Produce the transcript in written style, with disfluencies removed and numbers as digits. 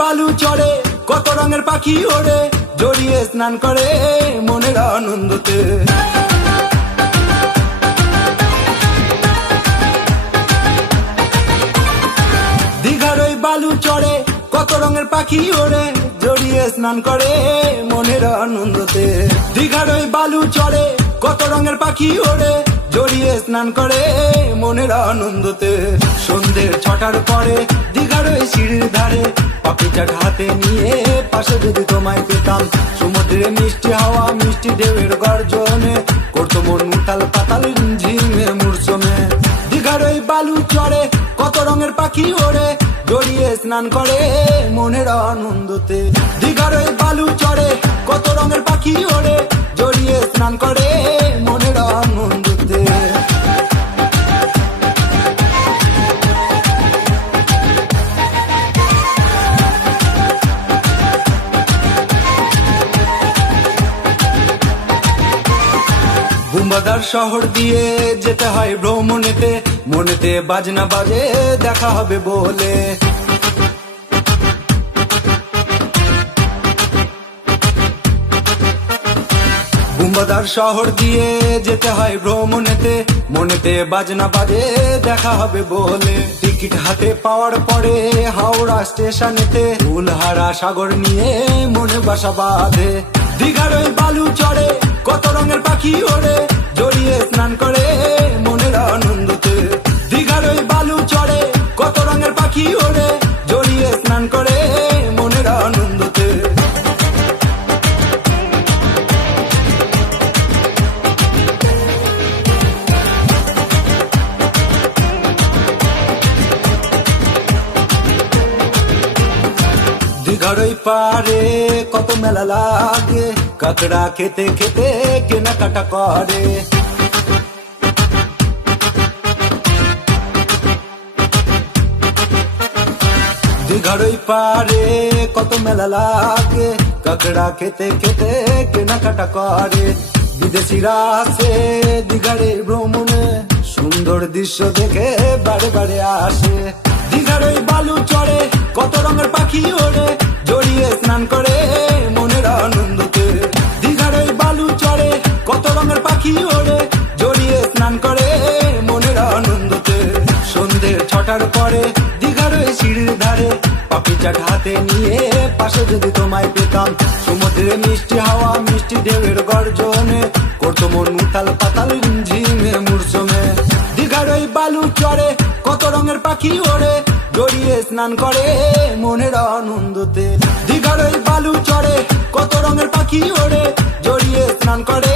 বালু চড়ে কত রঙের পাখি ওড়ে, জড়িয়ে স্নান করে মনের আনন্দতে। দীঘার ওই বালু চড়ে কত রঙের পাখি ওড়ে, জড়িয়ে স্নান করে মনের আনন্দতে। দীঘার ওই বালু চড়ে কত রঙের পাখি ওড়ে, জড়িয়ে স্নান করে মনের আনন্দতে। সন্ধ্যের 6টার পরে দীঘার ওই সিঁড়ির ধারে পাপড়ি চাট হাতে নিয়ে পাশে যদি তোমায় পেতাম, সমুদ্রে মিষ্টি হাওয়া মিষ্টি ঢেউয়ের গর্জনে করতো মন উথাল পাতাল ঝিমে মূর্ছনে। দীঘার ওই বালু চড়ে কত রঙের পাখি ওড়ে, জড়িয়ে স্নান করে মনের আনন্দতে। দীঘার ওই বালু চড়ে কত রঙের পাখি ওড়ে, জড়িয়ে স্নান করে মনের আনন্দতে। বুম্বাদার শহর দিয়ে যেতে হয় ভ্রমণেতে, মনেতে বাজনা বাজে দেখা হবে বলে। বুম্বাদার শহর দিয়ে যেতে হয় ভ্রমণেতে, মনেতে বাজনা বাজে দেখা হবে বলে। টিকিট হাতে পাওয়ার পরে হাওড়া স্টেশনেতে ফুলহারা সাগর নিয়ে মনে বাসা বাঁধে। দীঘার ওই বালু চড়ে কত রঙের পাখি ওড়ে, জড়িয়ে স্নান করে মনের আনন্দতে। দীঘার ওই বালু চড়ে কত রঙের পাখি ওড়ে, জড়িয়ে স্নান করে মনের আনন্দতে। দীঘার ওই পারে কত মেলা লাগে, কাকড়া খেতে খেতে কেনাকাটা করে। দীঘার ওই পারে কত মেলা লাগে, কাকড়া খেতে খেতে কেনাকাটা করে। বিদেশিরা আসে দীঘার এই ভ্রমণে, সুন্দর দৃশ্য দেখে বারে বারে আসে। দীঘার ওই বালু চড়ে কত রঙের পাখি ওড়ে, জড়িয়ে স্নান করে মনের আনন্দতে। দীঘার ওই বালু চড়ে কত রঙের পাখি ওড়ে, জড়িয়ে স্নান করে মনের আনন্দতে। সন্ধ্যের 6টার পরে দীঘার ওই সিঁড়ির ধারে পাপড়ি চাট হাতে নিয়ে পাশে যদি তোমায় পেতাম, সমুদ্রে মিষ্টি হাওয়া মিষ্টি ঢেউয়ের গর্জনে করতো মন উথাল পাতাল ঝিমে মূর্ছনে। দীঘার ওই বালু চড়ে কত রঙের পাখি ওড়ে, জড়িয়ে স্নান করে মনের আনন্দতে। দীঘার ওই বালু চড়ে কত রঙের পাখি ওড়ে, জড়িয়ে স্নান করে